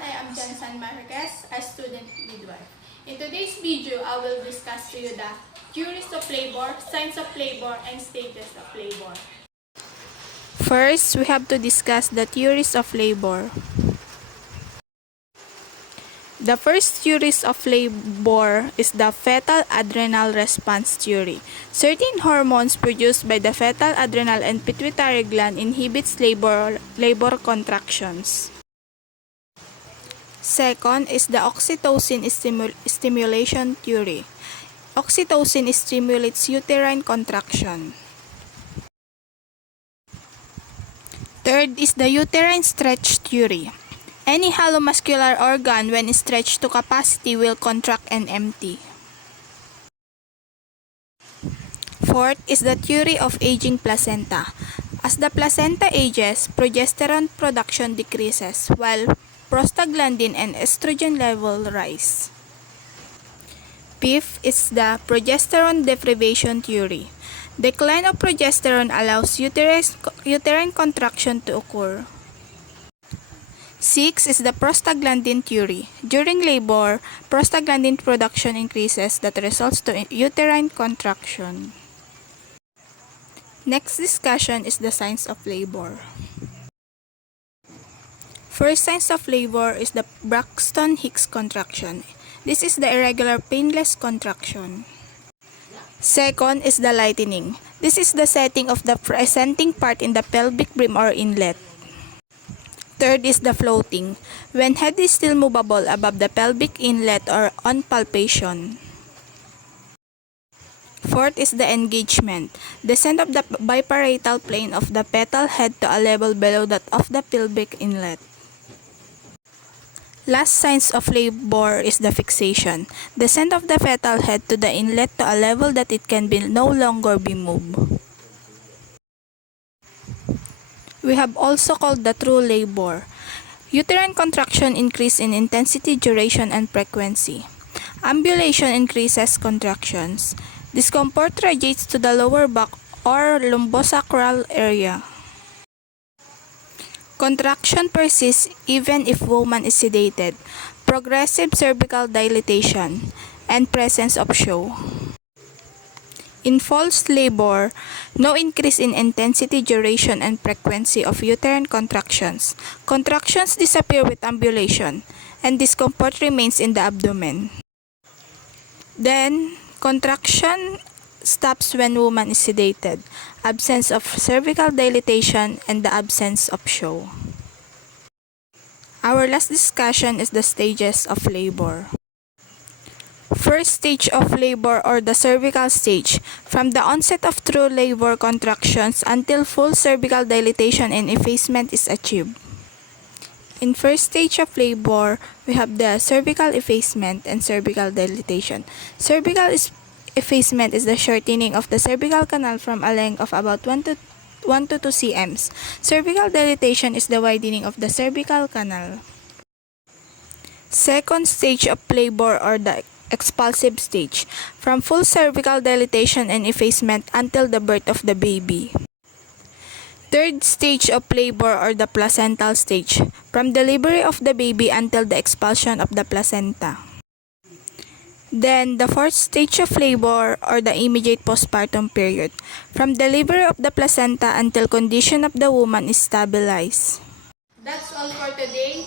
I am Jansan Marquez, a student midwife. In today's video, I will discuss to you the theories of labor, signs of labor, and stages of labor. First, we have to discuss the theories of labor. The first theories of labor is the fetal adrenal response theory. Certain hormones produced by the fetal adrenal and pituitary gland inhibits labor contractions. Second is the oxytocin stimulation theory. Oxytocin stimulates uterine contraction. Third is the uterine stretch theory. Any hollow muscular organ when stretched to capacity will contract and empty. Fourth is the theory of aging placenta. As the placenta ages, progesterone production decreases while prostaglandin and estrogen level rise. Fifth is the progesterone deprivation theory. Decline of progesterone allows uterine contraction to occur. Sixth is the prostaglandin theory. During labor, prostaglandin production increases that results to uterine contraction. Next discussion is the signs of labor. First signs of labor is the Braxton Hicks contraction. This is the irregular painless contraction. Second is the lightening. This is the setting of the presenting part in the pelvic brim or inlet. Third is the floating, when head is still movable above the pelvic inlet or on palpation. Fourth is the engagement, descent of the biparietal plane of the fetal head to a level below that of the pelvic inlet. Last signs of labor is the fixation, descent of the fetal head to the inlet to a level that it can no longer be moved. We have also called the true labor. Uterine contraction increase in intensity, duration, and frequency. Ambulation increases contractions. Discomfort radiates to the lower back or lumbosacral area. Contraction persists even if woman is sedated. Progressive cervical dilatation and presence of show. In false labor, no increase in intensity, duration, and frequency of uterine contractions. Contractions disappear with ambulation, and discomfort remains in the abdomen. Then, contraction stops when woman is sedated, absence of cervical dilatation, and the absence of show. Our last discussion is the stages of labor. First stage of labor or the cervical stage, from the onset of true labor contractions until full cervical dilatation and effacement is achieved. In first stage of labor, we have the cervical effacement and cervical dilatation. Cervical effacement is the shortening of the cervical canal from a length of about 1 to 2 cm. Cervical dilatation is the widening of the cervical canal. Second stage of labor or the expulsive stage, from full cervical dilatation and effacement until the birth of the baby. Third stage of labor or the placental stage, from delivery of the baby until the expulsion of the placenta. Then, the fourth stage of labor or the immediate postpartum period, from delivery of the placenta until condition of the woman is stabilized. That's all for today.